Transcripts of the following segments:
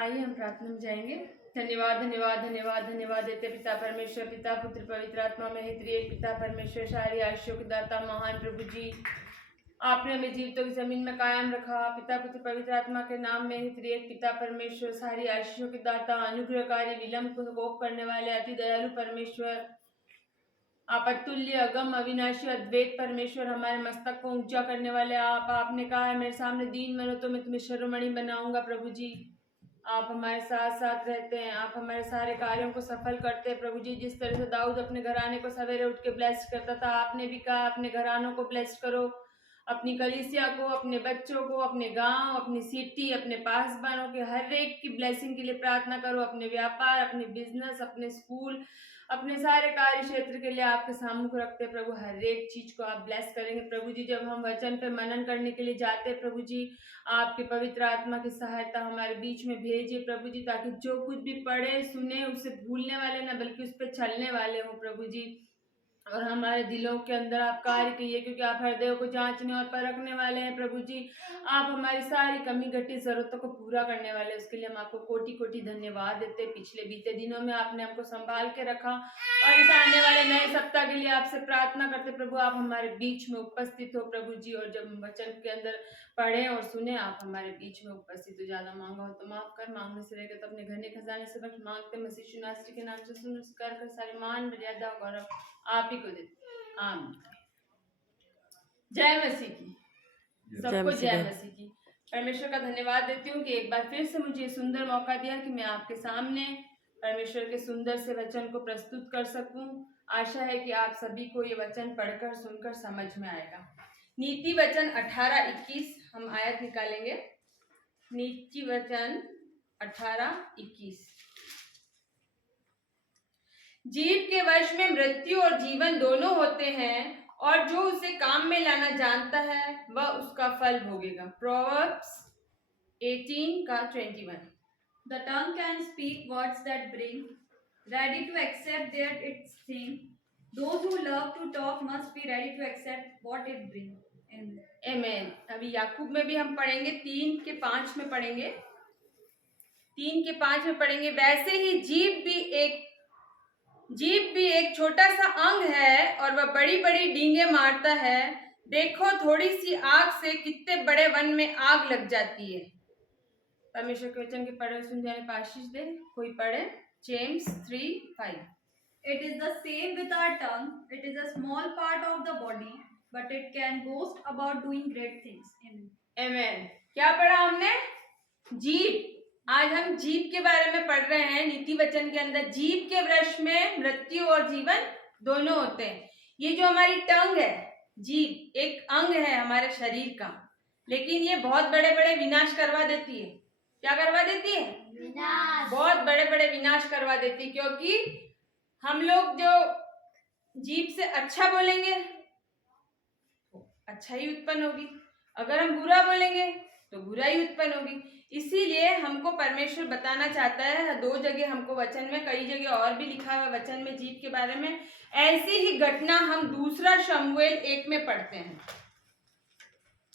आइए हम प्रार्थना में जाएंगे। धन्यवाद धन्यवाद धन्यवाद धन्यवाद देते पिता परमेश्वर, पिता पुत्र पवित्र आत्मा में ही त्रिएक पिता परमेश्वर, सारी आयुष्यों के दाता महान प्रभु जी, आपने हमें जीवितों की जमीन में कायम रखा। पिता पुत्र पवित्र आत्मा के नाम में ही त्रिएक पिता परमेश्वर, सारी आयुष्यों के दाता, अनुग्रहकारी, विलंब को कोप करने वाले, अति दयालु परमेश्वर, आप अतुल्य, अगम, अविनाशी, अद्वैत परमेश्वर, हमारे मस्तक को ऊंचा करने वाले आप। आपने कहा है मेरे सामने दीन मनो तो मैं तुम्हें शिरोमणि बनाऊंगा। प्रभु जी, आप हमारे साथ साथ रहते हैं, आप हमारे सारे कार्यों को सफल करते हैं। प्रभु जी, जिस तरह से दाऊद अपने घराने को सवेरे उठ के ब्लेस करता था, आपने भी कहा अपने घरानों को ब्लेस करो, अपनी कलीसिया को, अपने बच्चों को, अपने गांव, अपनी सिटी, अपने पासबानों के हर एक की ब्लेसिंग के लिए प्रार्थना करो। अपने व्यापार, अपने बिजनेस, अपने स्कूल, अपने सारे कार्य क्षेत्र के लिए आपके सामने रखते हैं प्रभु। हर एक चीज को आप ब्लेस करेंगे प्रभु जी। जब हम वचन पे मनन करने के लिए जाते हैं प्रभु जी, आपके पवित्र आत्मा की सहायता हमारे बीच में भेजिए प्रभु जी, ताकि जो कुछ भी पढ़े सुने उसे भूलने वाले ना बल्कि उस पर चलने वाले हो प्रभु जी। और हमारे दिलों के अंदर आप कार्य कीजिए, क्योंकि आप हृदय को जांचने और परखने वाले हैं प्रभु जी। आप हमारी सारी कमी घटी जरूरतों को पूरा करने वाले हैं, उसके लिए हम आपको कोटि कोटि धन्यवाद देते हैं। पिछले बीते दिनों में आपने हमको संभाल के रखा और इस आने वाले नए सप्ताह के लिए आपसे प्रार्थना करते प्रभु, आप हमारे बीच में उपस्थित हो प्रभु जी। और जब हम वचन के अंदर पढ़े और सुने, आप हमारे बीच में उपस्थित हो। ज्यादा मांगा हो तो माफ कर, मांगने से रहकर तो अपने घने खजाने से बख्श। मांगते मसीह यीशु नासरी के नाम से सुन कर सारे मान मर्यादा और गौरव आप ही को देते। आमीन। जय मसीह की, सबको जय मसीह की। परमेश्वर का धन्यवाद देती हूँ कि एक बार फिर से मुझे सुंदर मौका दिया कि मैं आपके सामने परमेश्वर के सुंदर से वचन को प्रस्तुत कर सकूं। आशा है कि आप सभी को ये वचन पढ़कर सुनकर समझ में आएगा। नीति वचन 18-21 हम आयत निकालेंगे। नीति वचन 18-21। जीव के वश में मृत्यु और जीवन दोनों होते हैं, और जो उसे काम में लाना जानता है वह उसका फल भोगेगा। Proverbs 18:21। The tongue can speak words that bring, ready to accept that its thing. Those who love to talk must be ready to accept what it brings. Amen. अभी याकूब में भी हम पढ़ेंगे, 3:5 में पढ़ेंगे। 3:5 में पढ़ेंगे, वैसे ही जीभ भी एक छोटा सा अंग है और वह बड़ी बड़ी डींगे मारता है। देखो थोड़ी सी आग से कितने बड़े वन में आग लग जाती है। परमेश्वर के वचन के पढ़े सुन जाने पर आशीष दे। कोई पढ़े James 3:5। It is the same with our tongue. It is a small part of the body, but it can boast about doing great things. Amen. क्या पढ़ा हमने? जीभ। आज हम जीभ के बारे में पढ़ रहे हैं। नीति वचन के अंदर जीभ के वश में मृत्यु और जीवन दोनों होते हैं। ये जो हमारी टंग है, जीभ एक अंग है हमारे शरीर का, लेकिन ये बहुत बड़े बड़े विनाश करवा देती है। क्या करवा देती है? विनाश। बहुत बड़े बड़े विनाश करवा देती है, क्योंकि हम लोग जो जीभ से अच्छा बोलेंगे अच्छा ही उत्पन्न होगी, अगर हम बुरा बोलेंगे तो बुरा ही उत्पन्न होगी। इसीलिए हमको परमेश्वर बताना चाहता है, 2 जगह हमको वचन में, कई जगह और भी लिखा हुआ वचन में जीभ के बारे में। ऐसी ही घटना हम 2 शमूएल 1 में पढ़ते हैं।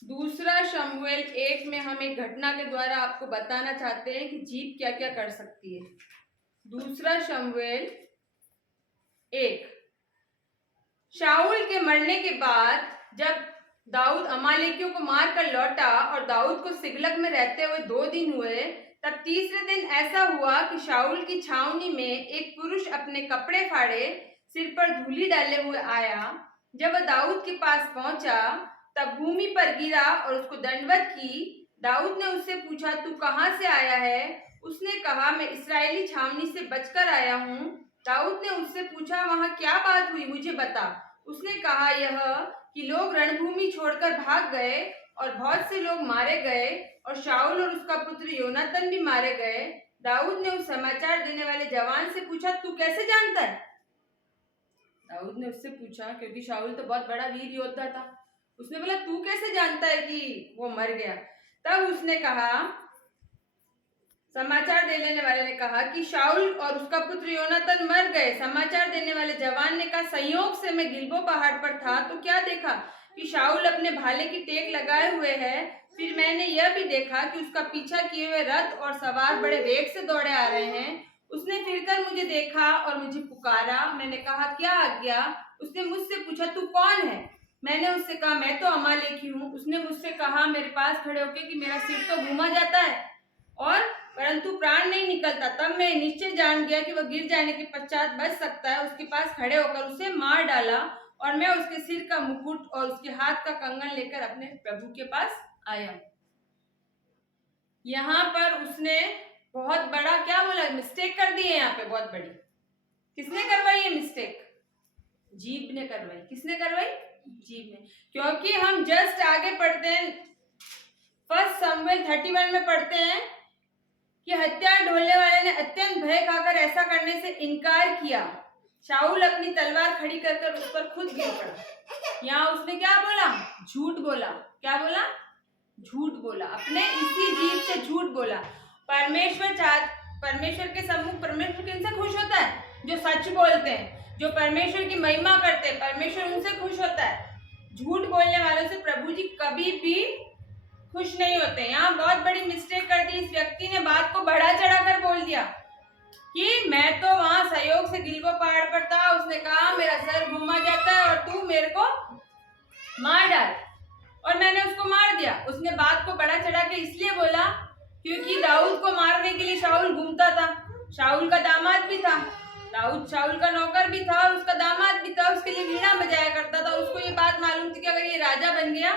2 शमूएल 1 में हम एक घटना के द्वारा आपको बताना चाहते हैं कि जीभ क्या क्या कर सकती है। 2 शमूएल 1। शाऊल के मरने के बाद जब दाऊद अमालेकियों को मारकर लौटा और दाऊद को सिगलग में रहते हुए 2 दिन हुए, तब तीसरे दिन ऐसा हुआ कि शाऊल की छावनी में एक पुरुष अपने कपड़े फाड़े सिर पर धूली डाले हुए आया। जब वह दाऊद के पास पहुंचा तब भूमि पर गिरा और उसको दंडवत की। दाऊद ने उससे पूछा, तू कहाँ से आया है? उसने कहा, मैं इस्राएली छावनी से बचकर आया हूँ। दाऊद ने उससे पूछा, वहाँ क्या बात हुई, मुझे बता। उसने कहा, यह कि लोग रणभूमि छोड़कर भाग गए और बहुत से लोग मारे गए और शाऊल और उसका पुत्र योनातन भी मारे गए। दाऊद ने उस समाचार देने वाले जवान से पूछा, तू कैसे जानता है? दाऊद ने उससे पूछा, क्योंकि शाऊल तो बहुत बड़ा वीर योद्धा था। उसने बोला, तू कैसे जानता है कि वो मर गया? तब उसने कहा, समाचार देने वाले ने कहा कि शाऊल और उसका पुत्र योनातन मर गए। समाचार देने वाले जवान ने कहा, संयोग से मैं गिलबो पहाड़ पर था तो क्या देखा कि शाऊल अपने भाले की टेक लगाए हुए है। फिर मैंने यह भी देखा कि उसका पीछा किए हुए रथ और सवार बड़े वेग से दौड़े आ रहे हैं। उसने फिरकर मुझे देखा और मुझे पुकारा। मैंने कहा, क्या आज्ञा? उसने मुझसे पूछा, तू कौन है? मैंने उससे कहा, मैं तो अमालेकी हूँ। उसने मुझसे कहा मेरे पास खड़े होकर कि मेरा सिर तो घूमा जाता है और परंतु प्राण नहीं निकलता। तब मैं निश्चय जान गया कि वह गिर जाने के पश्चात बच सकता है। उसके पास खड़े होकर उसे मार डाला और मैं उसके सिर का मुकुट और उसके हाथ का कंगन लेकर अपने प्रभु के पास आया। यहाँ पर उसने बहुत बड़ा क्या बोला, मिस्टेक कर दी है। यहाँ पे बहुत बड़ी किसने करवाई है मिस्टेक? जीभ ने करवाई। किसने करवाई? जीभ ने। क्योंकि हम जस्ट आगे पढ़ते हैं, 1 शमूएल 31 में पढ़ते हैं कि हथियार ढोलने वाले ने अत्यंत भय खाकर ऐसा करने से इनकार किया। शाऊल अपनी तलवार खड़ी कर उस पर खुद गिर पड़ा। यहाँ उसने क्या बोला? झूठ बोला। क्या बोला? झूठ बोला। अपने इसी जीभ से झूठ बोला। परमेश्वर के सम्मुख परमेश्वर किनसे खुश होता है? जो सच बोलते हैं, जो परमेश्वर की महिमा करते हैं, परमेश्वर उनसे खुश होता है। झूठ बोलने वालों से प्रभु जी कभी भी खुश नहीं होते। यहाँ बहुत बड़ी मिस्टेक कर दी इस व्यक्ति ने। बात को बढ़ा चढ़ा कर बोल दिया कि मैं तो वहां सहयोग से गिलबो पहाड़ पर था। उसने कहा मेरा सर घूमा जाता है और तू मेरे को मार डाल, और मैंने उसको मार दिया। उसने बात को बढ़ा चढ़ा के इसलिए बोला क्योंकि दाऊद को मारने के लिए शाऊल घूमता था। शाऊल का दामाद भी था, दाऊद शाऊल का नौकर भी था और उसका दामाद भी था। उसके लिए वीणा बजाया करता था। उसको ये बात मालूम थी कि अगर ये राजा बन गया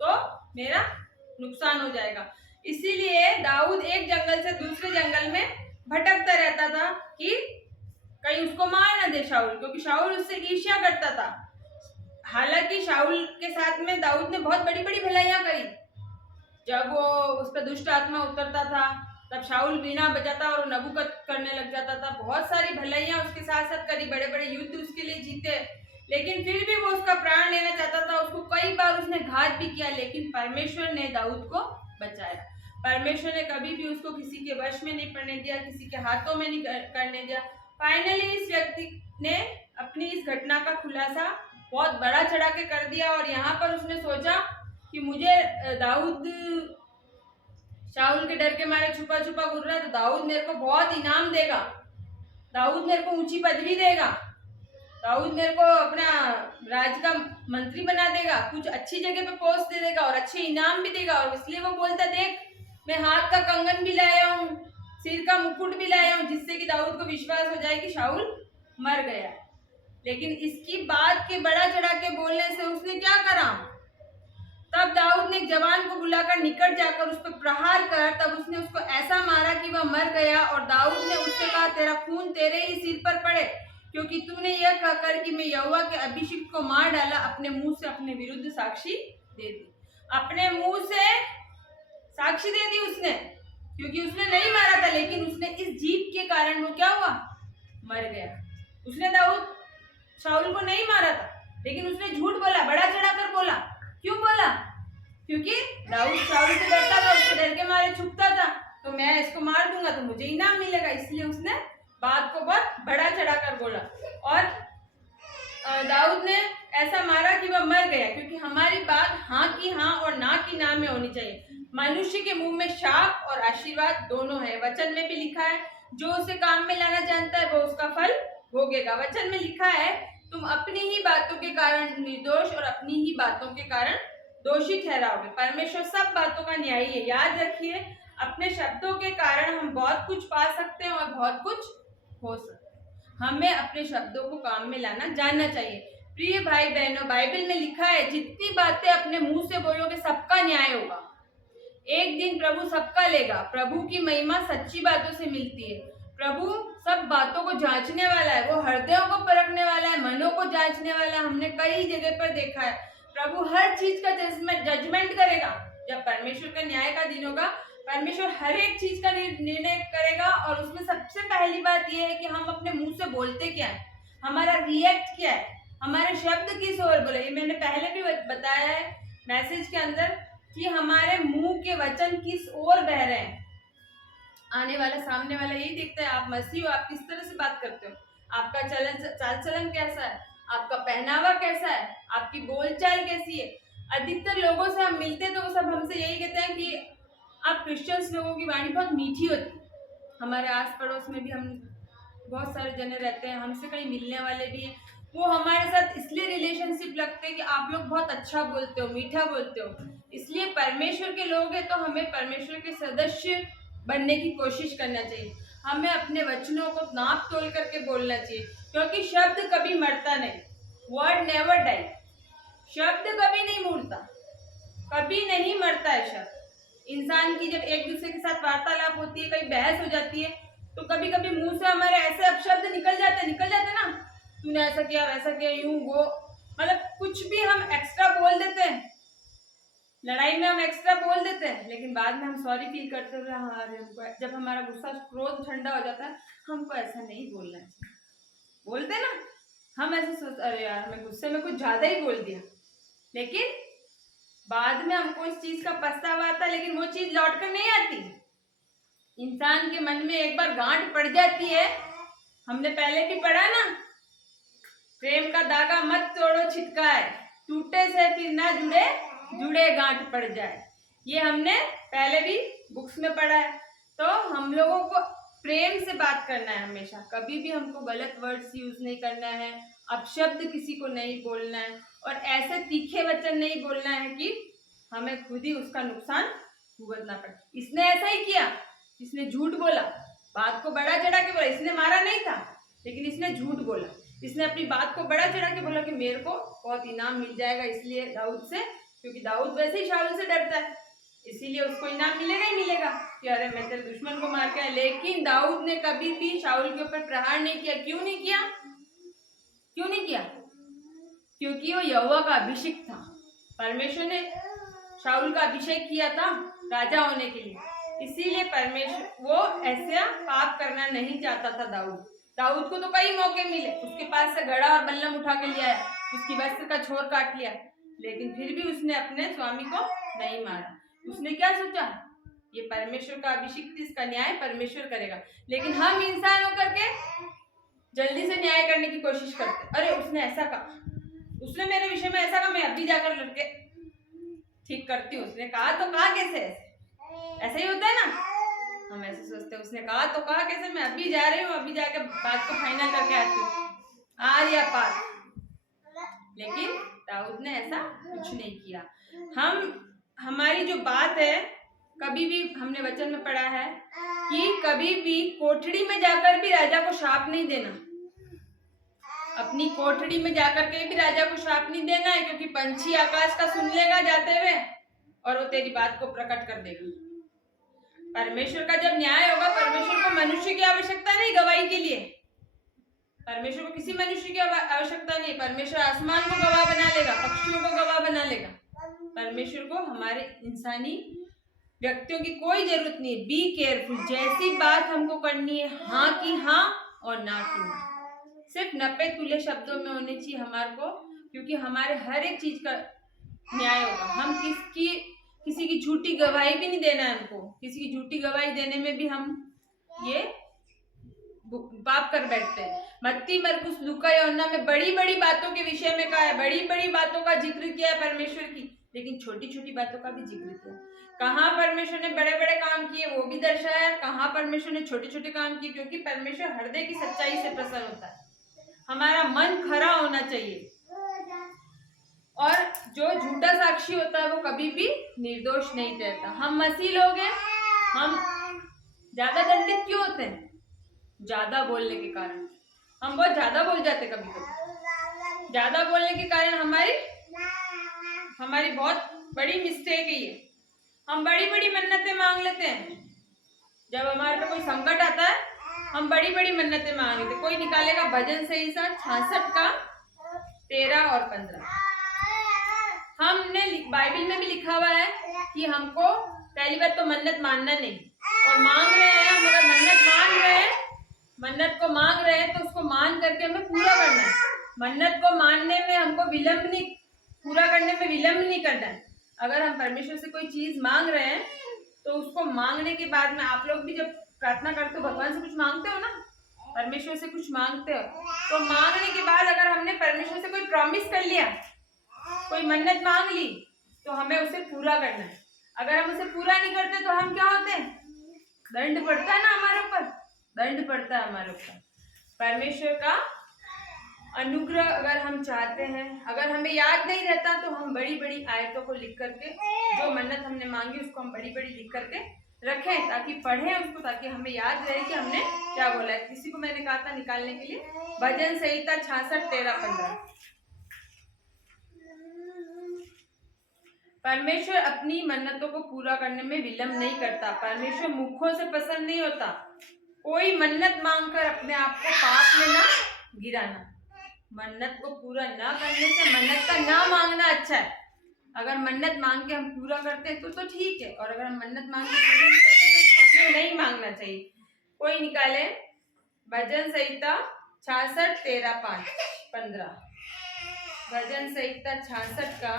तो मेरा नुकसान हो जाएगा। इसीलिए दाऊद एक जंगल से दूसरे जंगल में भटकता रहता था कि कहीं उसको मार न दे शाऊल, क्योंकि शाऊल उससे ईर्ष्या करता था। हालांकि शाऊल के साथ में दाऊद ने बहुत बड़ी बड़ी भलाइयां करी। जब वो उस पर दुष्ट आत्मा उतरता था तब शाऊल वीणा बजाता और नबूकत करने लग जाता था। बहुत सारी भलाइयां उसके साथ साथ करी, बड़े बड़े युद्ध उसके लिए जीते, लेकिन फिर भी वो उसका प्राण लेना चाहता था। उसको कई बार उसने घात भी किया, लेकिन परमेश्वर ने दाऊद को बचाया। परमेश्वर ने कभी भी उसको किसी के वश में नहीं पड़ने दिया, किसी के हाथों में नहीं करने दिया। फाइनली इस व्यक्ति ने अपनी इस घटना का खुलासा बहुत बड़ा चढ़ा के कर दिया और यहाँ पर उसने सोचा कि मुझे दाऊद शाऊल के डर के मारे छुपा छुपा घूम रहा है तो दाऊद मेरे को बहुत इनाम देगा, दाऊद मेरे को ऊंची पदवी देगा, दाऊद मेरे को अपना राज का मंत्री बना देगा, कुछ अच्छी जगह पे पोस्ट दे देगा और अच्छे इनाम भी देगा। और इसलिए वो बोलता, देख मैं हाथ का कंगन भी लाया हूँ, सिर का मुकुट भी लाया हूँ, जिससे कि दाऊद को विश्वास हो जाए कि शाऊल मर गया। लेकिन इसकी बात के बड़ा चढ़ा के बोलने से उसने क्या करा? तब दाऊद ने एक जवान को बुलाकर निकट जाकर उस पर प्रहार कर, तब उसने उसको ऐसा मारा कि वह मर गया। और दाऊद ने उससे कहा, तेरा खून तेरे ही सिर पर पड़े, क्योंकि तूने यह कहकर कि मैं यहोवा के अभिषिक्त को मार डाला, अपने मुंह से अपने विरुद्ध साक्षी दे दी। अपने मुंह से साक्षी दे दी उसने, क्योंकि उसने नहीं मारा था, लेकिन उसने इस जीभ के कारण वो क्या हुआ? मर गया। उसने दाऊद शाऊल को नहीं मारा था, लेकिन उसने झूठ बोला, बड़ा चढ़ाकर बोला। क्यों बोला? क्योंकि दाऊद शाऊल से डरता था, उसके डर के मारे छुपता था, तो मैं इसको मार दूंगा तो मुझे इनाम मिलेगा। इसलिए उसने बात को बहुत बड़ा चढ़ाकर बोला और दाऊद ने ऐसा मारा कि वह मर गया। क्योंकि हमारी बात हाँ की हाँ और ना की ना में होनी चाहिए। मनुष्य के मुंह में शाप और आशीर्वाद दोनों है। वचन में भी लिखा है, जो उसे काम में लाना जानता है वो उसका फल भोगेगा। वचन में लिखा है, तुम अपनी ही बातों के कारण निर्दोष और अपनी ही बातों के कारण दोषी ठहराओगे। परमेश्वर सब बातों का न्यायी है। याद रखिए, अपने शब्दों के कारण हम बहुत कुछ पा सकते हैं और बहुत कुछ हो सकता है। हमें अपने शब्दों को काम में लाना जानना चाहिए। प्रिय भाई बहनों, बाइबल में लिखा है, जितनी बातें अपने मुंह से बोलोगे सबका न्याय होगा। एक दिन प्रभु सबका लेगा। प्रभु की महिमा सच्ची बातों से मिलती है। प्रभु सब बातों को जांचने वाला है, वो हृदयों को परखने वाला है, मनों को जांचने वाला है। हमने कई जगह पर देखा है, प्रभु हर चीज का जजमेंट करेगा। जब परमेश्वर का न्याय का दिन होगा, परमेश्वर हर एक चीज का निर्णय करेगा। और उसमें सबसे पहली बात यह है कि हम अपने मुंह से बोलते क्या है, हमारा रिएक्ट क्या है, हमारे शब्द किस ओर बोले। ये मैंने पहले भी बताया है मैसेज के अंदर कि हमारे मुंह के वचन किस ओर बह रहे हैं। आने वाला सामने वाला यही देखता है, आप मसीह हो, आप किस तरह से बात करते हो, आपका चाल चलन कैसा है, आपका पहनावा कैसा है, आपकी बोलचाल कैसी है। अधिकतर लोगों से हम मिलते तो वो सब हमसे यही कहते हैं कि आप क्रिश्चियंस लोगों की वाणी बहुत मीठी होती। हमारे आस पड़ोस में भी हम बहुत सारे जने रहते हैं, हमसे कहीं मिलने वाले भी हैं, वो हमारे साथ इसलिए रिलेशनशिप लगते हैं कि आप लोग बहुत अच्छा बोलते हो, मीठा बोलते हो। इसलिए परमेश्वर के लोग हैं तो हमें परमेश्वर के सदस्य बनने की कोशिश करना चाहिए। हमें अपने वचनों को नाप तोल करके बोलना चाहिए, क्योंकि शब्द कभी मरता नहीं। Word never die. शब्द कभी नहीं मुड़ता, कभी नहीं मरता है शब्द। इंसान की जब एक दूसरे के साथ वार्तालाप होती है, कहीं बहस हो जाती है, तो कभी कभी मुंह से हमारे ऐसे अपशब्द निकल जाते ना, तूने ऐसा किया, वैसा किया, यूं वो, मतलब कुछ भी हम एक्स्ट्रा बोल देते हैं। लड़ाई में हम एक्स्ट्रा बोल देते हैं, लेकिन बाद में हम सॉरी फील करते हुए हमको जब हमारा गुस्सा क्रोध ठंडा हो जाता है, हमको ऐसा नहीं बोलना चाहिए। बोलते ना, हम ऐसे सोचते अरे यार मैं गुस्से में कुछ ज्यादा ही बोल दिया, लेकिन बाद में हमको इस चीज का पछतावा आता है, लेकिन वो चीज लौट कर नहीं आती। इंसान के मन में एक बार गांठ पड़ जाती है, हमने पहले भी पढ़ा ना, प्रेम का धागा मत तोड़ो छिटकाए, टूटे से फिर ना जुड़े, जुड़े गांठ पड़ जाए। ये हमने पहले भी बुक्स में पढ़ा है। तो हम लोगों को प्रेम से बात करना है हमेशा, कभी भी हमको गलत वर्ड्स यूज नहीं करना है, अपशब्द किसी को नहीं बोलना है, और ऐसे तीखे वचन नहीं बोलना है कि हमें खुद ही उसका नुकसान भुगतना पड़े। इसने ऐसा ही किया, इसने झूठ बोला, बात को बड़ा चढ़ा के बोला, इसने मारा नहीं था लेकिन इसने झूठ बोला, इसने अपनी बात को बड़ा चढ़ा के बोला कि मेरे को बहुत इनाम मिल जाएगा, इसलिए दाऊद से, क्योंकि दाऊद वैसे ही शाऊल से डरता है, इसीलिए उसको इनाम मिलेगा ही मिलेगा कि अरे मैं तेरे दुश्मन को मार के आया। लेकिन दाऊद ने कभी भी शाऊल के ऊपर प्रहार नहीं किया। क्यों नहीं किया? क्यों नहीं किया? क्योंकि वो यहोवा का अभिषेक था। परमेश्वर ने शाऊल का अभिषेक किया था राजा होने के लिए, इसीलिए परमेश्वर वो ऐसा पाप करना नहीं चाहता था। दाऊद को तो कई मौके मिले, उसके पास से घड़ा और बल्लम उठा के ले आया, उसकी वस्त्र का छोर काट लिया, लेकिन फिर भी उसने अपने स्वामी को नहीं मारा। उसने क्या सोचा, ये परमेश्वर का अभिषेक, इसका न्याय परमेश्वर करेगा। लेकिन हम इंसान होकर के जल्दी से न्याय करने की कोशिश करते, अरे उसने ऐसा कहा, उसने मेरे विषय में ऐसा कहा, मैं अभी जाकर लड़के ठीक करती हूँ। उसने कहा तो कहा कैसे, ऐसा ही होता है ना, हम ऐसे सोचते हैं उसने कहा तो कहा कैसे, मैं अभी जा रही हूँ, अभी जाकर बात को फाइनल करके आती हूँ, आर या पार। लेकिन दाऊद ने ऐसा कुछ नहीं किया। हमारी जो बात है, कभी भी हमने वचन में पढ़ा है कि कभी भी कोठड़ी में जाकर भी राजा को शाप नहीं देना। अपनी कोठड़ी में जाकर के भी राजा को शाप नहीं देना है, क्योंकि पंछी आकाश का सुन लेगा जाते हुए और वो तेरी बात को प्रकट कर देगा। परमेश्वर का जब न्याय होगा, परमेश्वर को मनुष्य की आवश्यकता नहीं गवाही के लिए, परमेश्वर को किसी मनुष्य की आवश्यकता नहीं। परमेश्वर आसमान को गवाह बना लेगा, पक्षियों को गवाह बना लेगा। परमेश्वर को हमारे इंसानी व्यक्तियों की कोई जरूरत नहीं है। बी केयरफुल, जैसी बात हमको करनी है, हाँ की हाँ और ना की ना, सिर्फ 90 तुल्य शब्दों में होने चाहिए हमारे को, क्योंकि हमारे हर एक चीज का न्याय होगा। हम किसी की झूठी गवाही भी नहीं देना है हमको। किसी की झूठी गवाही देने में भी हम ये पाप कर बैठते हैं। मत्ती, मरकुस, लूका, यूहन्ना में बड़ी बड़ी बातों के विषय में कहा है, बड़ी बड़ी बातों का जिक्र किया है परमेश्वर की, लेकिन छोटी छोटी बातों का भी जिक्र किया। कहाँ परमेश्वर ने बड़े बड़े काम किए वो भी दर्शाया, कहाँ परमेश्वर ने छोटे छोटे काम किए, क्योंकि परमेश्वर हृदय की सच्चाई से प्रसन्न होता है। हमारा मन खरा होना चाहिए, और जो झूठा साक्षी होता है वो कभी भी निर्दोष नहीं ठहरता। हम मसीह लोग हैं, हम ज्यादा दंडित क्यों होते हैं? ज्यादा बोलने के कारण। हम बहुत ज्यादा बोल जाते, कभी कभी ज्यादा बोलने के कारण हमारी बहुत बड़ी मिस्टेक है ये। हम बड़ी बड़ी मन्नतें मांग लेते हैं। जब हमारे पे कोई संकट आता है, हम बड़ी बड़ी मन्नतें मांग लेते। कोई निकालेगा भजन संहिता 66 का 13 और 15। हमने बाइबल में भी लिखा हुआ है कि हमको पहली बात तो मन्नत मानना नहीं, और मांग रहे हैं हम, अगर मन्नत को मांग रहे हैं तो उसको मान करके हमें पूरा करना है। मन्नत को मानने में हमको विलंब नहीं, पूरा करने में विलंब नहीं करना है। अगर हम परमेश्वर से कोई चीज मांग रहे हैं तो उसको मांगने के बाद में, आप लोग भी जब प्रार्थना करते हो, भगवान से कुछ मांगते हो ना, परमेश्वर से कुछ मांगते हो, तो मांगने के बाद अगर हमने परमेश्वर से कोई प्रॉमिस कर लिया, कोई मन्नत मांग ली, तो हमें उसे पूरा करना है। अगर हम उसे पूरा नहीं करते तो हम क्या होते हैं, दंड पड़ता है ना हमारे ऊपर, दंड पड़ता है हमारे ऊपर। परमेश्वर का अनुग्रह अगर हम चाहते हैं, अगर हमें याद नहीं रहता तो हम बड़ी बड़ी आयतों को लिख करके, जो मन्नत हमने मांगी उसको हम बड़ी बड़ी लिख करके रखें, ताकि पढ़ें उसको, ताकि हमें याद रहे कि हमने क्या बोला है। किसी को मैंने कहा था निकालने के लिए, भजन संहिता 66:13-15। परमेश्वर अपनी मन्नतों को पूरा करने में विलंब नहीं करता। परमेश्वर मुखों से पसंद नहीं होता। कोई मन्नत मांगकर अपने आप को पाप में ना गिराना। मन्नत को पूरा ना करने से मन्नत का ना मांगना अच्छा है। अगर मन्नत मांग के हम पूरा करते हैं तो ठीक है, और अगर हम मन्नत मांग के पूरी नहीं करते तो हमें नहीं मांगना चाहिए। कोई निकाले भजन संहिता 66:13-15। भजन संहिता 66 का।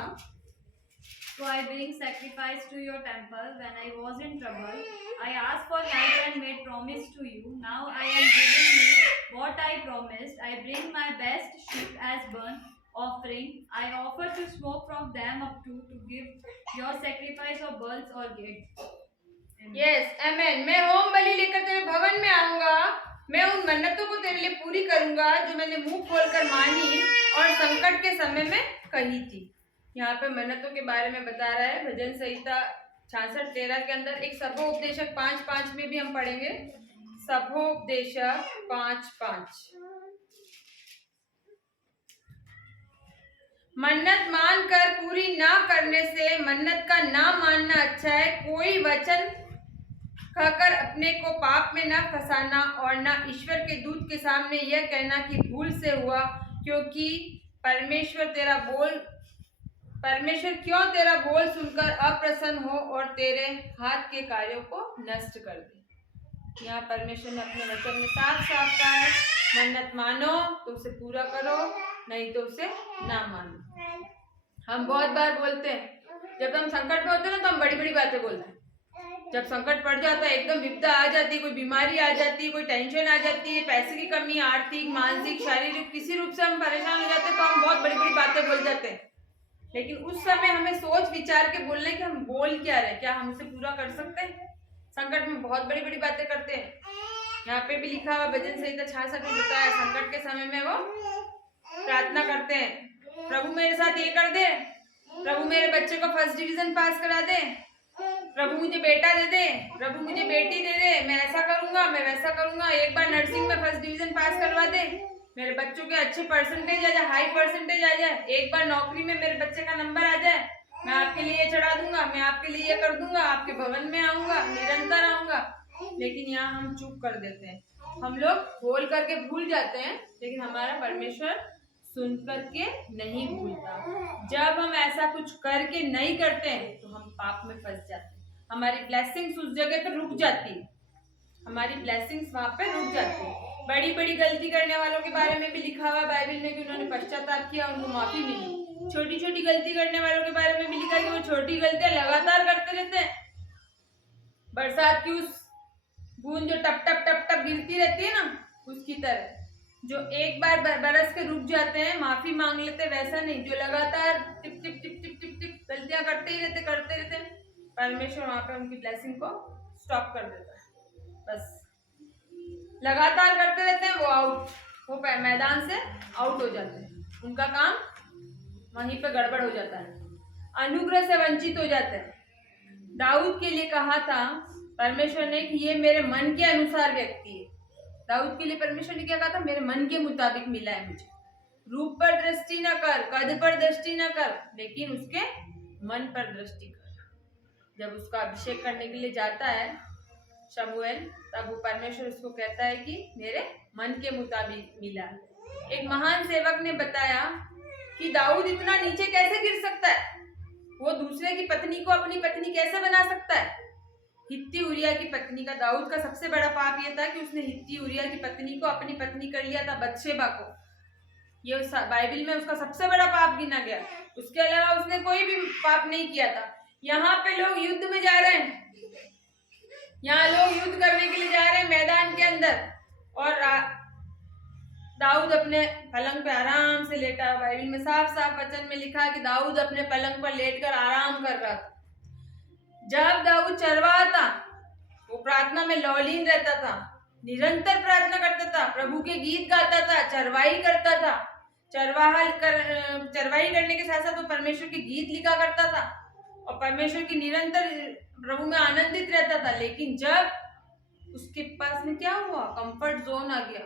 So I bring sacrifice to your temple when I was in trouble. I asked for help and made promise to you. Now I am giving you what I promised. I bring my best sheep as burnt offering. I offer to smoke from them up to give your sacrifice of bulls or gifts. Yes, amen. मैं home बलि लेकर तेरे भवन में आऊंगा। मैं उन मन्नतों को तेरे लिए पूरी करूंगा जो मैंने मुंह खोलकर मानी और संकट के समय में कही थी। यहाँ पे मन्नतों के बारे में बता रहा है। भजन संहिता 66:13 के अंदर एक सभोपदेशक 5:5 में भी हम पढ़ेंगे। सभोपदेशक 5:5। मन्नत मानकर पूरी ना करने से मन्नत का ना मानना अच्छा है। कोई वचन खाकर अपने को पाप में ना फंसाना, और ना ईश्वर के दूत के सामने यह कहना कि भूल से हुआ, क्योंकि परमेश्वर क्यों तेरा बोल सुनकर अप्रसन्न हो और तेरे हाथ के कार्यों को नष्ट कर दे। यहाँ परमेश्वर ने अपने वचन में साफ साफ कहा है, मन्नत मानो तो उसे पूरा करो, नहीं तो उसे ना मानो। हम बहुत बार बोलते हैं, जब हम संकट में होते हैं ना तो हम बड़ी बड़ी बातें बोलते हैं। जब संकट पड़ जाता है, एकदम विपदा आ जाती है, कोई बीमारी आ जाती है, कोई टेंशन आ जाती है, पैसे की कमी, आर्थिक, मानसिक, शारीरिक किसी रूप से हम परेशान हो जाते हैं, तो हम बहुत बड़ी बड़ी बातें बोल जाते हैं। लेकिन उस समय हमें सोच विचार के बोलना है कि हम बोल क्या रहे, क्या हम उसे पूरा कर सकते हैं। संकट में बहुत बड़ी बड़ी बातें करते हैं। यहाँ पे भी लिखा हुआ भजन संहिता 66 में बताया, संकट के समय में वो प्रार्थना करते हैं, प्रभु मेरे साथ ये कर दे, प्रभु मेरे बच्चे को फर्स्ट डिवीजन पास करा दे, प्रभु मुझे बेटा दे दे, प्रभु मुझे बेटी दे दे, मैं ऐसा करूंगा, मैं वैसा करूंगा, एक बार नर्सिंग में फर्स्ट डिवीजन पास करवा दे, मेरे बच्चों के अच्छे परसेंटेज आ जाए, हाई परसेंटेज आ जाए, एक बार नौकरी में मेरे बच्चे का नंबर आ जाए, मैं आपके लिए ये चढ़ा दूंगा, मैं आपके लिए ये कर दूंगा, आपके भवन में आऊंगा, निरंतर आऊंगा। लेकिन यहाँ हम चुप कर देते हैं, हम लोग बोल करके भूल जाते हैं, लेकिन हमारा परमेश्वर सुन करके नहीं भूलता। जब हम ऐसा कुछ करके नहीं करते हैं तो हम पाप में फंस जाते हैं, हमारी ब्लेसिंग्स उस जगह पर रुक जाती है, हमारी ब्लेसिंग्स वहां पे रुक जाती है। बड़ी बड़ी गलती करने वालों के बारे में भी लिखा हुआ बाइबल में कि उन्होंने पश्चाताप किया, उनको माफी मिली। छोटी छोटी गलती करने वालों के बारे में भी लिखा है कि वो छोटी गलतियां लगातार करते रहते हैं। बरसात की उस बूंद जो टप टप टप टप गिरती रहती है ना, उसकी तरह जो एक बार बरस के रुक जाते हैं, माफी मांग लेते, वैसा नहीं, जो लगातार tip tip tip tip tip tip गलतियां करते रहते, परमेश्वर वहां पे उनकी ब्लेसिंग को स्टॉप कर देता है। बस लगातार करते रहते हैं, वो आउट, वो मैदान से आउट हो जाते हैं, उनका काम वहीं पे गड़बड़ हो जाता है, अनुग्रह से वंचित हो जाते हैं। दाऊद के लिए कहा था परमेश्वर ने कि ये मेरे मन के अनुसार व्यक्ति है। दाऊद के लिए परमेश्वर ने क्या कहा था, मेरे मन के मुताबिक मिला है मुझे। रूप पर दृष्टि न कर, कद पर दृष्टि न कर, लेकिन उसके मन पर दृष्टि कर। जब उसका अभिषेक करने के लिए जाता है शमूएल, तब वो परमेश्वर उसको कहता है कि मेरे मन के मुताबिक मिला है। एक महान सेवक ने बताया कि दाऊद इतना नीचे कैसे गिर सकता है, वो दूसरे की पत्नी को अपनी पत्नी कैसे बना सकता है। हित्ती उरिया की पत्नी का, दाऊद का सबसे बड़ा पाप ये था कि उसने हित्ती उरिया की पत्नी को अपनी पत्नी कर लिया था, बत्शेबा को। ये बाइबल में उसका सबसे बड़ा पाप गिना गया। उसके अलावा उसने कोई भी पाप नहीं किया था। यहाँ पे लोग युद्ध में जा रहे हैं, यहाँ लोग युद्ध करने के लिए जा रहे हैं मैदान के अंदर, और दाऊद अपने पलंग पे आराम से लेटा। बाइबल में साफ साफ वचन में लिखा है कि दाऊद अपने पलंग पर लेटकर आराम कर रहा था। जब दाऊद चरवाहा था, वो प्रार्थना में लौलीन रहता था, निरंतर प्रार्थना करता था, प्रभु के गीत गाता था, चरवाही करता था। चरवाही करने के साथ साथ वो परमेश्वर के गीत लिखा करता था और परमेश्वर की निरंतर प्रभु में आनंदित रहता था। लेकिन जब उसके पास में क्या हुआ, कंफर्ट जोन आ गया,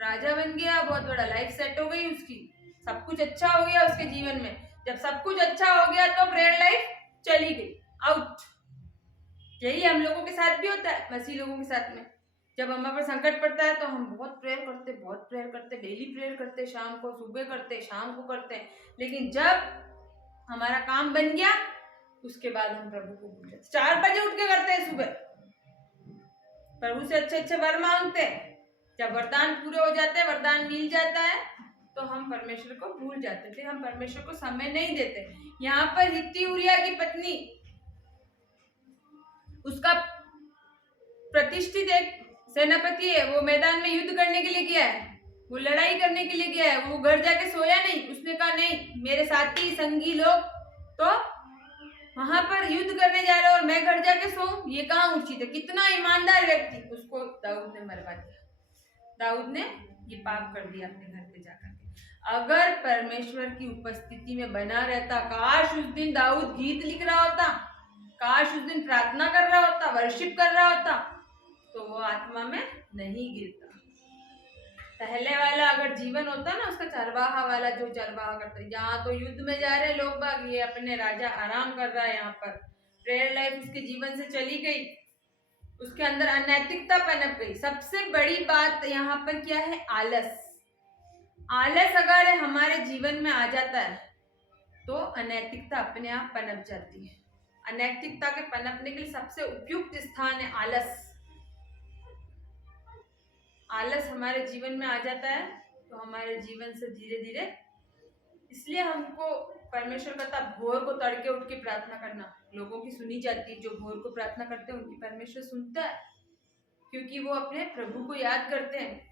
राजा बन गया, बहुत बड़ा लाइफ सेट हो गई उसकी, सब कुछ अच्छा हो गया उसके जीवन में। जब सब कुछ अच्छा हो गया तो प्रेयर लाइफ चली गई, आउट। यही हम लोगों के साथ भी होता है, मसीह लोगों के साथ में। जब हमारे पर संकट पड़ता है तो हम बहुत प्रेयर करते, डेली प्रेयर करते, शाम को, सुबह करते, शाम को करते हैं। लेकिन जब हमारा काम बन गया उसके बाद हम प्रभु को भूल जाते। 4 बजे उठ के करते हैं सुबह, प्रभु से अच्छे अच्छे वर मांगते हैं। जब वरदान पूरे हो जाते हैं, वरदान मिल जाता है, तो हम परमेश्वर को भूल जाते थे, हम परमेश्वर को समय नहीं देते। यहाँ पर हित्ती उरिया की पत्नी, उसका प्रतिष्ठित एक सेनापति है, वो मैदान में युद्ध करने के लिए गया है, वो लड़ाई करने के लिए गया है। वो घर जाके सोया नहीं, उसने कहा नहीं, मेरे साथी संगी लोग तो वहां पर युद्ध करने जा रहे हैं और मैं घर जाके सोऊं, ये कहाँ उचित है। कितना ईमानदार व्यक्ति, उसको दाऊद ने मरवा दिया। दाऊद ने ये पाप कर दिया अपने घर पे जाकर के। अगर परमेश्वर की उपस्थिति में बना रहता, काश उस दिन दाऊद गीत लिख रहा होता, काश उस दिन प्रार्थना कर रहा होता, वर्शिप कर रहा होता, तो वो आत्मा में नहीं गिरता। पहले वाला अगर जीवन होता ना उसका, चरवाहा वाला जो चरवाहा करता है, यहाँ तो युद्ध में जा रहे लोग बाग, ये अपने राजा आराम कर रहा है। यहाँ पर प्रेयर लाइफ उसके जीवन से चली गई, उसके अंदर अनैतिकता पनप गई। सबसे बड़ी बात यहाँ पर क्या है, आलस। आलस अगर हमारे जीवन में आ जाता है तो अनैतिकता अपने आप पनप जाती है। अनैतिकता के पनपने के लिए सबसे उपयुक्त स्थान है आलस। आलस हमारे जीवन में आ जाता है तो हमारे जीवन से धीरे धीरे, इसलिए हमको परमेश्वर कहता भोर को तड़के उठ के प्रार्थना करना। लोगों की सुनी जाती है, जो भोर को प्रार्थना करते हैं उनकी परमेश्वर सुनता है, क्योंकि वो अपने प्रभु को याद करते हैं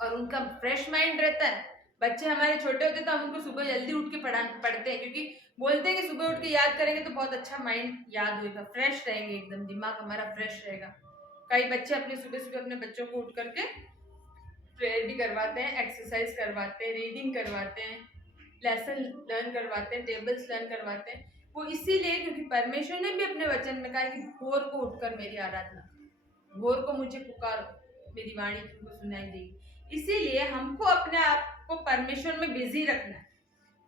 और उनका फ्रेश माइंड रहता है। बच्चे हमारे छोटे होते तो हम उनको सुबह जल्दी उठ के पढ़ते हैं, क्योंकि बोलते हैं कि सुबह उठ के याद करेंगे तो बहुत अच्छा माइंड याद होगा, फ्रेश रहेंगे, एकदम दिमाग हमारा फ्रेश रहेगा। कई बच्चे अपने सुबह अपने बच्चों को उठ करके प्रेयर भी करवाते हैं, एक्सरसाइज करवाते हैं, रीडिंग करवाते हैं, लेसन लर्न करवाते हैं, टेबल्स लर्न करवाते हैं। वो इसीलिए क्योंकि परमेश्वर ने भी अपने वचन में कहा कि भोर को उठकर मेरी आराधना, भोर को मुझे पुकारो, मेरी वाणी तुमको सुनाई देगी। इसीलिए हमको अपने आप को परमेश्वर में बिजी रखना है।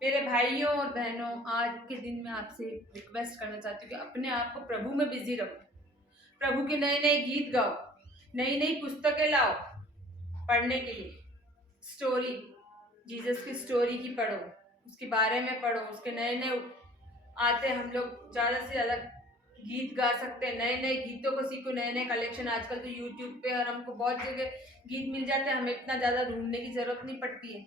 मेरे भाइयों और बहनों, आज के दिन में आपसे रिक्वेस्ट करना चाहती हूँ कि अपने आप को प्रभु में बिजी रखो। प्रभु के नए नए गीत गाओ, नई नई पुस्तकें लाओ पढ़ने के लिए। स्टोरी, जीसस की स्टोरी की पढ़ो, उसके बारे में पढ़ो, उसके नए नए आते, हम लोग ज़्यादा से ज़्यादा गीत गा सकते हैं, नए नए गीतों को सीखो, नए नए कलेक्शन आजकल तो यूट्यूब पे और हमको बहुत जगह गीत मिल जाते हैं, हमें इतना ज़्यादा ढूंढने की ज़रूरत नहीं पड़ती है।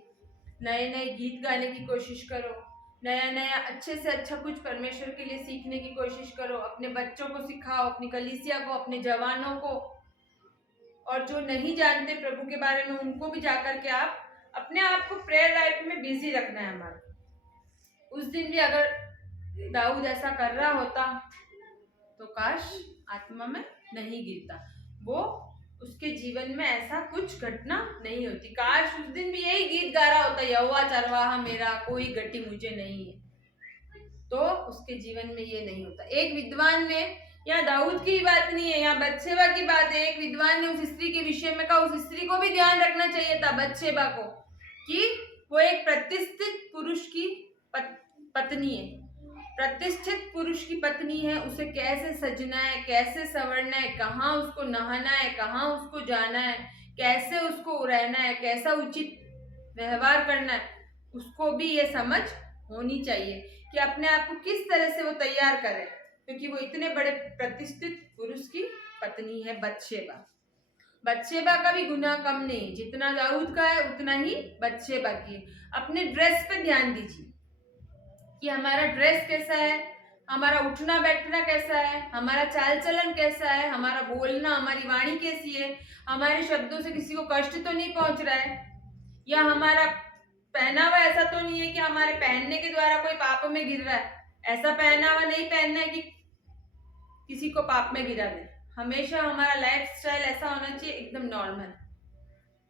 नए नए गीत गाने की कोशिश करो, नया नया अच्छे से अच्छा कुछ परमेश्वर के लिए सीखने की कोशिश करो। अपने बच्चों को सिखाओ, अपनी कलीसिया को, अपने जवानों को, और जो नहीं जानते प्रभु के बारे में उनको भी जाकर के आप अपने आप को प्रेयर लाइफ में बिजी रखना है हमारा। उस दिन भी अगर दाऊद ऐसा कर रहा होता तो काश आत्मा में नहीं गिरता, वो उसके जीवन में ऐसा कुछ घटना नहीं होती। काश उस दिन भी यही गीत गा रहा होता, यहोवा चरवाहा मेरा, कोई गति मुझे नहीं है, तो उसके जीवन में ये नहीं होता। एक विद्वान ने, यहाँ दाऊद की बात नहीं है, यहाँ बत्शेबा की बात है, एक विद्वान ने उस स्त्री के विषय में कहा, उस स्त्री को भी ध्यान रखना चाहिए था, बत्शेबा को, कि वो एक प्रतिष्ठित पुरुष की पत्नी है, प्रतिष्ठित पुरुष की पत्नी है। उसे कैसे सजना है, कैसे संवरना है, कहाँ उसको नहाना है, कहाँ उसको जाना है, कैसे उसको रहना है, कैसा उचित व्यवहार करना है, उसको भी ये समझ होनी चाहिए कि अपने आप को किस तरह से वो तैयार करे, क्योंकि वो इतने बड़े प्रतिष्ठित पुरुष की पत्नी है बत्शेबा। बत्शेबा का भी गुनाह कम नहीं, जितना दाऊद का है उतना ही बत्शेबा की है। अपने ड्रेस पे ध्यान दीजिए कि हमारा ड्रेस कैसा है, हमारा उठना बैठना कैसा है, हमारा चाल चलन कैसा है, हमारा बोलना, हमारी वाणी कैसी है, हमारे शब्दों से किसी को कष्ट तो नहीं पहुंच रहा है। या हमारा पहनावा ऐसा तो नहीं है कि हमारे पहनने के द्वारा कोई पाप में गिर रहा है। ऐसा पहनावा नहीं पहनना है कि किसी को पाप में गिरा दे। हमेशा हमारा लाइफ स्टाइल ऐसा होना चाहिए, एकदम normal,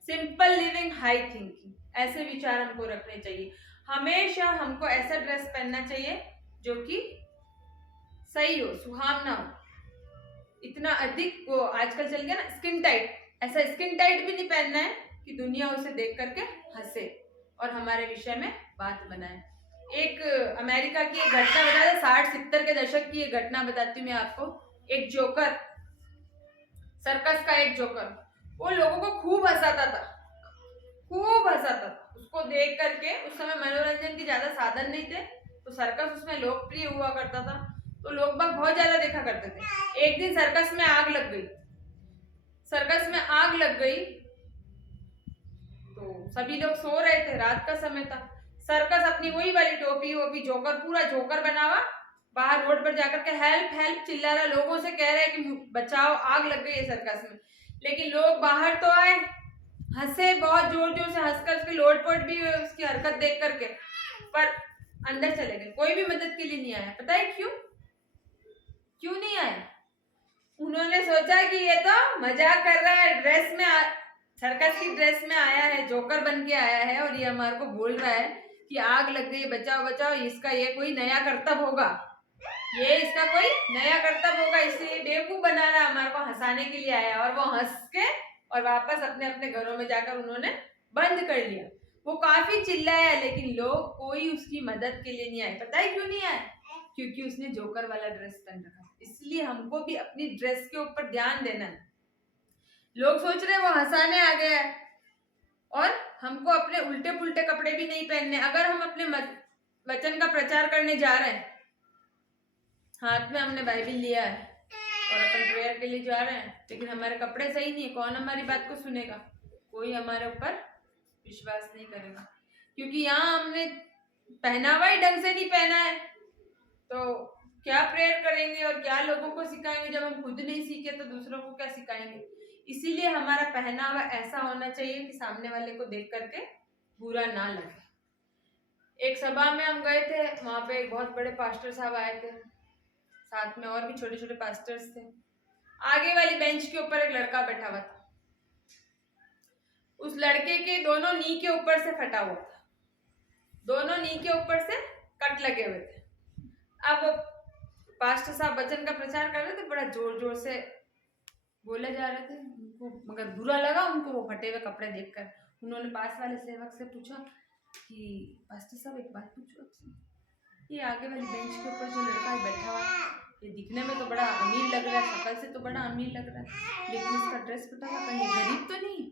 simple living, high thinking, ऐसे विचार हमको रखने चाहिए। हमेशा हमको ऐसा ड्रेस पहनना चाहिए जो कि सही हो, सुहावना हो। इतना अधिक वो आजकल चल गया ना स्किन टाइट, ऐसा स्किन टाइट भी नहीं पहनना है कि दुनिया उसे देख करके हंसे और हमारे विषय में बात बनाए। एक अमेरिका की एक घटना बता दे, 60-70 के दशक की एक घटना बताती हूँ मैं आपको। एक जोकर, सर्कस का एक जोकर, वो लोगों को खूब हंसाता था, खूब हंसाता था। उसको देख करके, उस समय मनोरंजन के ज्यादा साधन नहीं थे, तो सर्कस उसमें लोकप्रिय हुआ करता था, तो लोग बाग बहुत ज्यादा देखा करते थे। एक दिन सर्कस में आग लग गई, सर्कस में आग लग गई तो सभी लोग सो रहे थे, रात का समय था। सर्कस अपनी वही वाली टोपी वोपी, जोकर, पूरा जोकर बना हुआ, बाहर रोड पर जाकर के हेल्प हेल्प चिल्ला रहा, लोगों से कह रहा है कि बचाओ, आग लग गई है सर्कस में। लेकिन लोग बाहर तो आए, हंसे बहुत जोर जोर से, हंसकर उसकी लोटपोट भी हुई उसकी हरकत देख करके, पर अंदर चले गए, कोई भी मदद के लिए नहीं आया। पता है क्यों? क्यों नहीं आए? उन्होंने सोचा कि ये तो मजाक कर रहा है, ड्रेस में सर्कस की ड्रेस में आया है, जोकर बन के आया है और ये हमारे को बोल रहा है कि आग लग गई, बचाओ बचाओ, इसका ये कोई नया कर्तव्य होगा, ये इसका कोई नया कर्तव्य होगा, इसलिए बेवकूफ बना रहा है, हमारे को हंसाने के लिए आया। और वो हंस के और वापस अपने अपने घरों में जाकर उन्होंने बंद कर लिया। वो काफी चिल्लाया, लेकिन लोग कोई उसकी मदद के लिए नहीं आए। पता है क्यों नहीं आए? क्योंकि उसने जोकर वाला ड्रेस पहन रखा। इसलिए हमको भी अपनी ड्रेस के ऊपर ध्यान देना है। लोग सोच रहे हैं वो हंसाने आ गया है, और हमको अपने उल्टे पुल्टे कपड़े भी नहीं पहनने। अगर हम अपने वचन का प्रचार करने जा रहे हैं, हाथ में हमने बाइबल लिया है और अपन प्रेयर के लिए जा रहे हैं, लेकिन हमारे कपड़े सही नहीं है, कौन हमारी बात को सुनेगा? कोई हमारे ऊपर विश्वास नहीं करेगा, क्योंकि यहाँ हमने पहनावा ही ढंग से नहीं पहना है। तो क्या प्रेयर करेंगे और क्या लोगों को सिखाएंगे? जब हम खुद नहीं सीखे तो दूसरों को क्या सिखाएंगे? इसीलिए हमारा पहनावा ऐसा होना चाहिए कि सामने वाले को देख करके बुरा ना लगे। एक सभा में हम गए थे, वहां पे एक बहुत बड़े पास्टर साहब आए थे, साथ में और भी छोटे छोटे पास्टर्स थे। आगे वाली बेंच के ऊपर एक लड़का बैठा हुआ था, उस लड़के के दोनों नी के ऊपर से फटा हुआ था, दोनों नी के ऊपर से कट लगे हुए थे। अब पास्टर साहब वचन का प्रचार कर रहे थे, बड़ा जोर जोर से बोले जा रहे थे उनको, मगर बुरा लगा उनको वो फटे हुए कपड़े देखकर। उन्होंने पास वाले सेवक से पूछा कि पास्टर साहब एक बात पूछो आपसे, ये आगे वाली बेंच के ऊपर जो लड़का बैठा हुआ, ये दिखने में तो बड़ा अमीर लग रहा है, शक्ल से तो बड़ा अमीर लग रहा है, लेकिन इसका ड्रेस फटा हुआ, कहीं गरीब तो नहीं?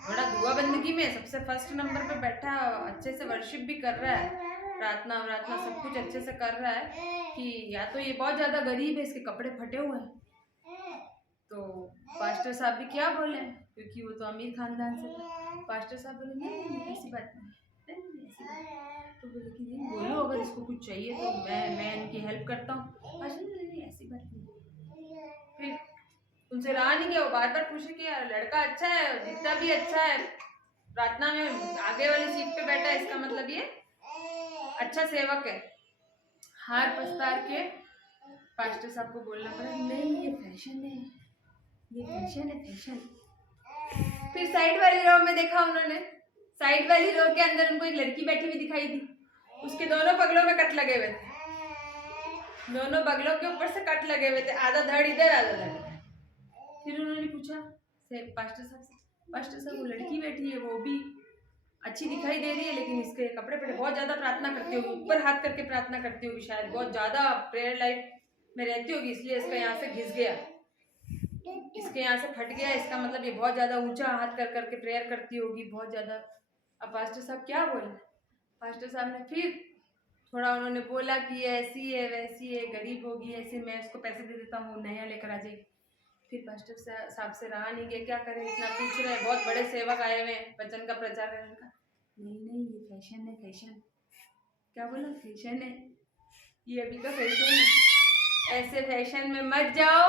बड़ा दुआ बंदगी में सबसे फर्स्ट नंबर पे बैठा, अच्छे से वर्शिप भी कर रहा है, प्रार्थना प्रार्थना सब कुछ अच्छे से कर रहा है, कि या तो ये बहुत ज्यादा गरीब है, इसके कपड़े फटे हुए हैं। तो पास्टर साहब भी क्या बोले, क्योंकि वो तो अमीर खानदान से था। पास्टर साहब बोले नहीं ऐसी बात नहीं, ऐसी बात। तो बोले कि नहीं बोलो, अगर इसको कुछ चाहिए तो मैं इनकी हेल्प करता हूँ। पास्टर नहीं ऐसी बात नहीं। फिर उनसे रहा नहीं गया, वो बार बार पूछे कि यार लड़का अच्छा है, दिखता भी अच्छा है, प्रार्थना में आगे वाली सीट पे बैठा है, इसका मतलब ये अच्छा सेवक है। हार पछतार के पास्टर साहब को बोलना पड़ा नहीं ये फैशन है, ये फैशन है, फैशन। फिर साइड वाली रो में देखा उन्होंने, साइड वाली रो के अंदर उनको एक लड़की बैठी हुई दिखाई दी, उसके दोनों बगलों में कट लगे हुए थे, दोनों बगलों के ऊपर से कट लगे हुए थे, आधा धड़ इधर आधा धड़ इधर। फिर उन्होंने पूछा पास्टर साहब से, पास्टर साहब वो लड़की बैठी है वो भी अच्छी दिखाई दे रही है, लेकिन इसके कपड़े पड़े, बहुत ज्यादा प्रार्थना करती होगी, ऊपर हाथ करके प्रार्थना करती होगी, शायद बहुत ज्यादा प्रेयर लाइफ में रहती होगी, इसलिए इसका यहाँ से घिस गया, इसके यहाँ से फट गया, इसका मतलब ये बहुत ज्यादा ऊंचा हाथ कर करके प्रेयर करती होगी, बहुत ज्यादा। अब पास्टर साहब क्या बोले? पास्टर साहब ने फिर थोड़ा उन्होंने बोला कि ये ऐसी है वैसी है, गरीब होगी, ऐसे मैं उसको पैसे दे देता हूँ, नया लेकर आ जाएगी। फिर पास्टर साहब से रहा नहीं गया, क्या करें, इतना पूछ रहे हैं, बहुत बड़े सेवक आए हुए हैं वचन का प्रचार करने का। नहीं ये फैशन है, फैशन। क्या बोला? फैशन है, ये अभी का फैशन है, ऐसे फैशन में मत जाओ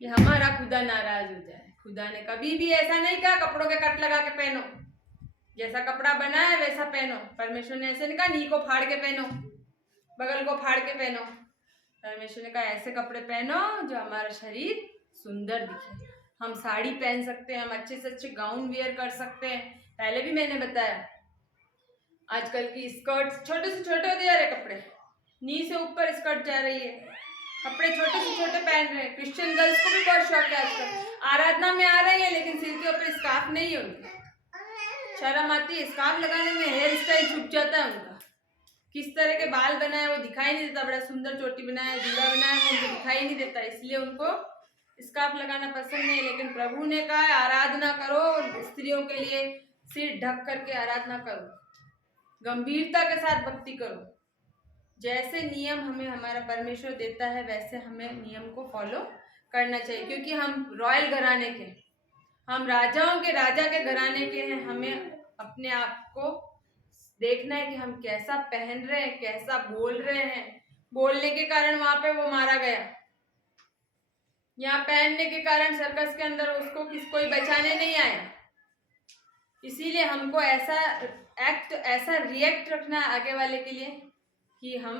कि हमारा खुदा नाराज हो जाए। खुदा ने कभी भी ऐसा नहीं कहा कपड़ों के कट लगा के पहनो, जैसा कपड़ा बना है वैसा पहनो। परमेश्वर ने ऐसे नहीं कहा नी को फाड़ के पहनो, बगल को फाड़ के पहनो। परमेश्वर ने कहा ऐसे कपड़े पहनो जो हमारा शरीर सुंदर दिखे। हम साड़ी पहन सकते हैं, हम अच्छे से अच्छे गाउन वियर कर सकते हैं। पहले भी मैंने बताया आजकल की स्कर्ट छोटे से छोटे होते जा रहे कपड़े, नी से ऊपर स्कर्ट जा रही है, कपड़े छोटे से छोटे पहन रहे हैं। क्रिश्चियन गर्ल्स को भी बहुत शौक है आजकल, आराधना में आ रही है लेकिन सिर के ऊपर स्कार्फ नहीं है उनका, शर्म आती है। स्कार्फ लगाने में हेयर स्टाइल छुप जाता है उनका, किस तरह के बाल बनाए वो दिखाई नहीं देता। बड़ा सुंदर चोटी बनाया, जूड़ा बनाया, वो उनको दिखाई नहीं देता, इसलिए उनको स्कार्फ लगाना पसंद नहीं। लेकिन प्रभु ने कहा आराधना करो, स्त्रियों के लिए सिर ढक करके आराधना करो, गंभीरता के साथ भक्ति करो। जैसे नियम हमें हमारा परमेश्वर देता है वैसे हमें नियम को फॉलो करना चाहिए, क्योंकि हम रॉयल घराने के, हम राजाओं के राजा के घराने के हैं। हमें अपने आप को देखना है कि हम कैसा पहन रहे हैं, कैसा बोल रहे हैं। बोलने के कारण वहां पे वो मारा गया, यहाँ पहनने के कारण सर्कस के अंदर उसको कोई बचाने नहीं आया। इसीलिए हमको ऐसा एक्ट, ऐसा रिएक्ट रखना है आगे वाले के लिए कि हम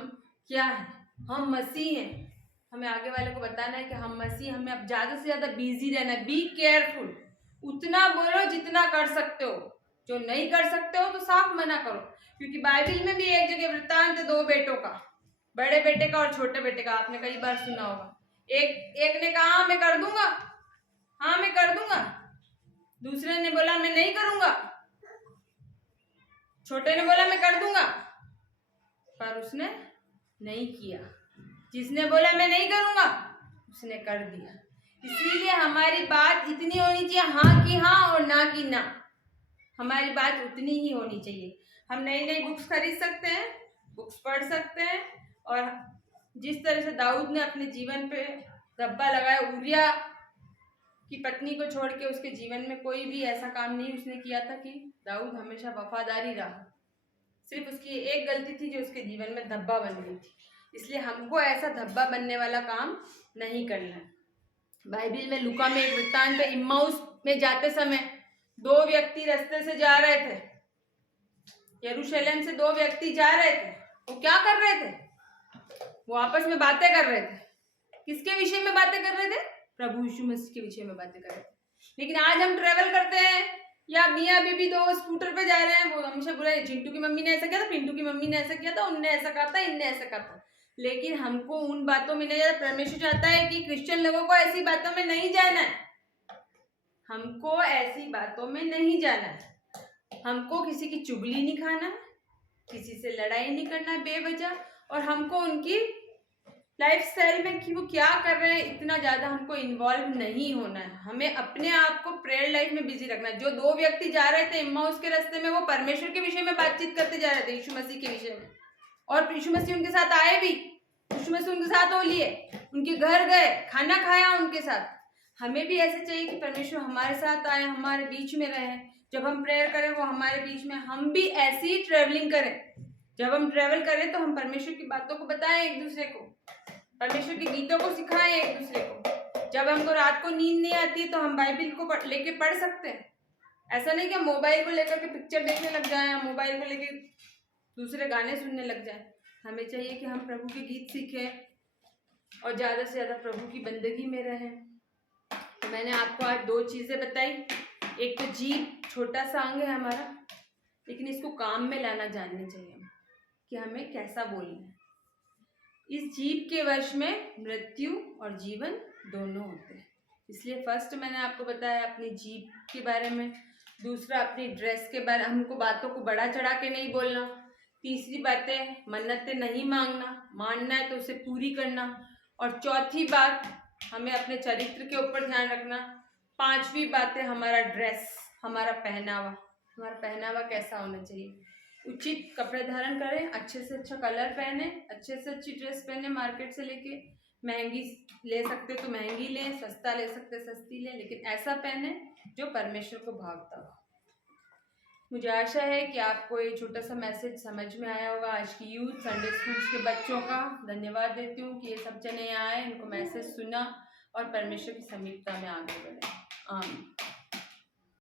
क्या हैं, हम मसीह हैं। हमें आगे वाले को बताना है कि हम मसीह। हमें अब ज़्यादा से ज़्यादा बिजी रहना है। बी केयरफुल, उतना बोलो जितना कर सकते हो, जो नहीं कर सकते हो तो साफ मना करो। क्योंकि बाइबल में भी एक जगह वृत्तांत है 2 बेटों का, बड़े बेटे का और छोटे बेटे का, आपने कई बार सुना होगा। एक ने कहा हाँ मैं कर दूंगा, हाँ मैं कर दूंगा, दूसरे ने बोला मैं नहीं करूंगा, छोटे ने बोला मैं कर दूंगा, पर उसने नहीं किया। जिसने बोला मैं नहीं करूंगा उसने कर दिया। इसीलिए हमारी बात इतनी होनी चाहिए हाँ की हाँ और ना की ना, हमारी बात उतनी ही होनी चाहिए। हम नई नई बुक्स खरीद सकते हैं, बुक्स पढ़ सकते हैं, और जिस तरह से दाऊद ने अपने जीवन पे धब्बा लगाया, उरिया की पत्नी को छोड़ के उसके जीवन में कोई भी ऐसा काम नहीं उसने किया था कि दाऊद हमेशा वफादारी रहा। सिर्फ उसकी एक गलती थी जो उसके जीवन में धब्बा बन गई थी। इसलिए हमको ऐसा धब्बा बनने वाला काम नहीं करना है। बाइबल में लूका में एक वृत्तांत है, इम्माउस में जाते समय 2 व्यक्ति रास्ते से जा रहे थे, यरूशलेम से 2 व्यक्ति जा रहे थे। वो क्या कर रहे थे? वो आपस में बातें कर रहे थे। किसके विषय में बातें कर रहे थे? प्रभु यीशु मसीह के विषय में बातें कर रहे थे। लेकिन आज हम ट्रेवल करते हैं, या मियाँ बीबी 2 स्कूटर पे जा रहे हैं, वो हमेशा बुरा चिंटू की मम्मी ने ऐसा किया था, पिंटू की मम्मी ने ऐसा किया था, उनने ऐसा कहा था, इनने ऐसा कहा था। लेकिन हमको उन बातों में नहीं जाना। परमेश्वर चाहता है कि क्रिश्चियन लोगों को ऐसी बातों में नहीं जाना है, हमको ऐसी बातों में नहीं जाना है। हमको किसी की चुगली नहीं खाना है, किसी से लड़ाई नहीं करना है बेवजह, और हमको उनकी लाइफस्टाइल में कि वो क्या कर रहे हैं इतना ज़्यादा हमको इन्वॉल्व नहीं होना है। हमें अपने आप को प्रेयर लाइफ में बिजी रखना है। जो 2 व्यक्ति जा रहे थे इम्माउस के रास्ते में, वो परमेश्वर के विषय में बातचीत करते जा रहे थे, यीशु मसीह के विषय में, और यीशु मसीह उनके साथ आए भी, यीशु मसीह उनके साथ हो लिए, उनके घर गए, खाना खाया उनके साथ। हमें भी ऐसे चाहिए कि परमेश्वर हमारे साथ आए, हमारे बीच में रहे। जब हम प्रेयर करें वो हमारे बीच में, हम भी ऐसी ही ट्रेवलिंग करें। जब हम ट्रेवल करें तो हम परमेश्वर की बातों को बताएं एक दूसरे को, परमेश्वर के गीतों को सिखाएं एक दूसरे को। जब हमको रात को नींद नहीं आती है तो हम बाइबल को लेके पढ़ सकते हैं। ऐसा नहीं कि मोबाइल को लेकर के पिक्चर देखने लग जाएं, मोबाइल को लेके दूसरे गाने सुनने लग जाएं। हमें चाहिए कि हम प्रभु के गीत सीखें और ज़्यादा से ज़्यादा प्रभु की बंदगी में रहें। तो मैंने आपको आज 2 चीज़ें बताई। एक तो जीभ छोटा सा अंग है हमारा, लेकिन इसको काम में लाना जानना चाहिए कि हमें कैसा बोलना है। इस जीभ के वश में मृत्यु और जीवन दोनों होते हैं। इसलिए फर्स्ट मैंने आपको बताया अपनी जीभ के बारे में, दूसरा अपनी ड्रेस के बारे में, हमको बातों को बढ़ा चढ़ा के नहीं बोलना, तीसरी बातें मन्नतें नहीं मांगना, मानना है तो उसे पूरी करना, और चौथी बात हमें अपने चरित्र के ऊपर ध्यान रखना, 5वीं बात है हमारा ड्रेस, हमारा पहनावा कैसा होना चाहिए। उचित कपड़े धारण करें, अच्छे से अच्छा कलर पहने, अच्छे से अच्छी ड्रेस पहने, मार्केट से लेके महंगी ले सकते तो महंगी लें, सस्ता ले सकते सस्ती लें, लेकिन ऐसा पहने जो परमेश्वर को भावता हो। मुझे आशा है कि आपको ये छोटा सा मैसेज समझ में आया होगा। आज की यूथ संडे स्कूल्स के बच्चों का धन्यवाद देती हूँ कि ये सब जने आए, इनको मैसेज सुना और परमेश्वर की समीपता में आगे बढ़े। आमीन।